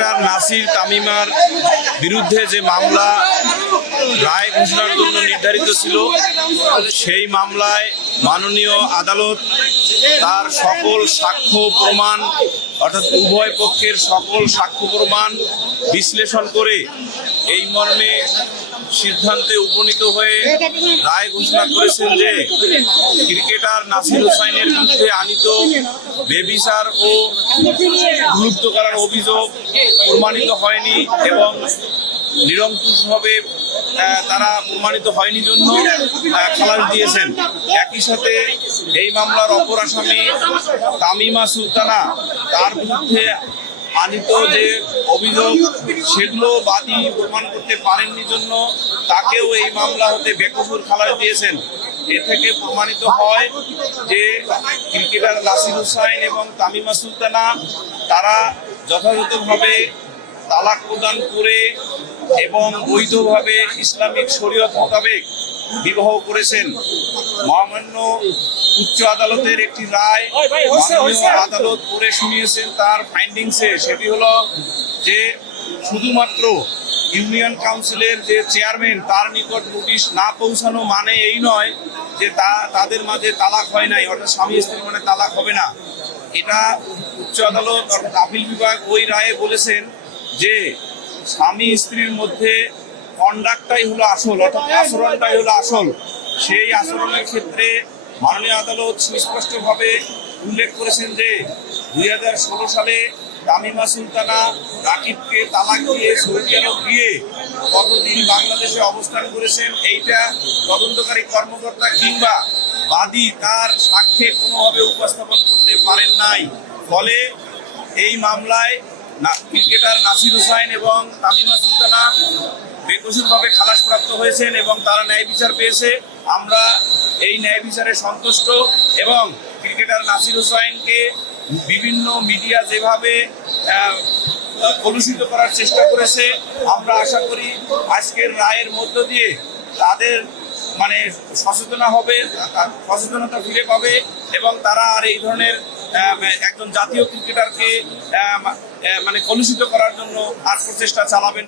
Cricketer Nasir তামিমার বিরুদ্ধে যে মামলা রায় ঘোষণার জন্য নির্ধারিত ছিল, সেই মামলায় মাননীয় আদালত তার সকল সাক্ষ্য প্রমাণ অর্থাৎ উভয় পক্ষের সকল সাক্ষ্য প্রমাণ বিশ্লেষণ করে এই মর্মে সিদ্ধান্তে উপনীত হয়ে রায় ঘোষণা করেছেন যে ক্রিকেটার নাসির হোসাইনের বিরুদ্ধে আনীত বেবিচার ও বিলুপ্ত করার অভিযোগ প্রমাণিত হয়নি এবং নিরঙ্কুশভাবে তারা প্রমাণিত হয়নি জন্য খালাস দিয়েছেন। একই সাথে এই মামলার অপর আসামি তামিমা সুলতানা, তার বিরুদ্ধে আনীত যে অভিযোগ সেগুলো বাদী প্রমাণ করতে পারেননি জন্য তাকেও এই মামলা হতে বেকসুর খালাস দিয়েছেন। এ থেকে প্রমাণিত হয় যে ক্রিকেটার নাসির হোসাইন এবং তামিমা সুলতানা তারা যথাযথভাবে তালাক প্রদান করে এবং বৈধভাবে ইসলামিক শরীয়ত মোতাবেক বিবাহ করেছেন। মহামান্য উচ্চ আদালতের একটি রায় মাননীয় আদালত করে শুনিয়েছেন তার ফাইন্ডিংসে, সেটি হলো যে শুধুমাত্র ইউনিয়ন কাউন্সিলের যে চেয়ারম্যান তার নিকট নোটিশ না পৌঁছানো মানে এই নয় যে তাদের মাঝে তালাক হয় নাই, অর্থাৎ স্বামী স্ত্রী মানে তালাক হবে না। এটা উচ্চ আদালত অর্থাৎ আপিল বিভাগ ওই রায়ে বলেছেন যে স্বামী স্ত্রীর মধ্যে কন্ডাক্টটাই হলো আসল, অর্থাৎ আচরণটাই হলো আসল। সেই আচরণের ক্ষেত্রে মাননীয় আদালত সুস্পষ্টভাবে উল্লেখ করেছেন যে 2016 সালে তামিমা সুলতানা রাকিবকে তালাক দিয়ে সৌদি আরব গিয়ে কতদিন বাংলাদেশে অবস্থান করেছেন এইটা তদন্তকারী কর্মকর্তা কিংবা বাদী তার সাক্ষ্যে কোনোভাবে উপস্থাপন করতে পারেন নাই। ফলে এই মামলায় ক্রিকেটার নাসির হোসাইন এবং তামিমা সুলতানা বেকসুরভাবে খালাসপ্রাপ্ত হয়েছেন এবং তারা ন্যায় বিচার পেয়েছে। আমরা এই ন্যায় বিচারে সন্তুষ্ট এবং ক্রিকেটার নাসির হোসাইনকে বিভিন্ন মিডিয়া যেভাবে কলুষিত করার চেষ্টা করেছে, আমরা আশা করি আজকের রায়ের মধ্য দিয়ে তাদের মানে সচেতনতা ফিরে পাবে এবং তারা আর এই ধরনের একজন জাতীয় ক্রিকেটারকে মানে কলুষিত করার জন্য আর প্রচেষ্টা চালাবেন।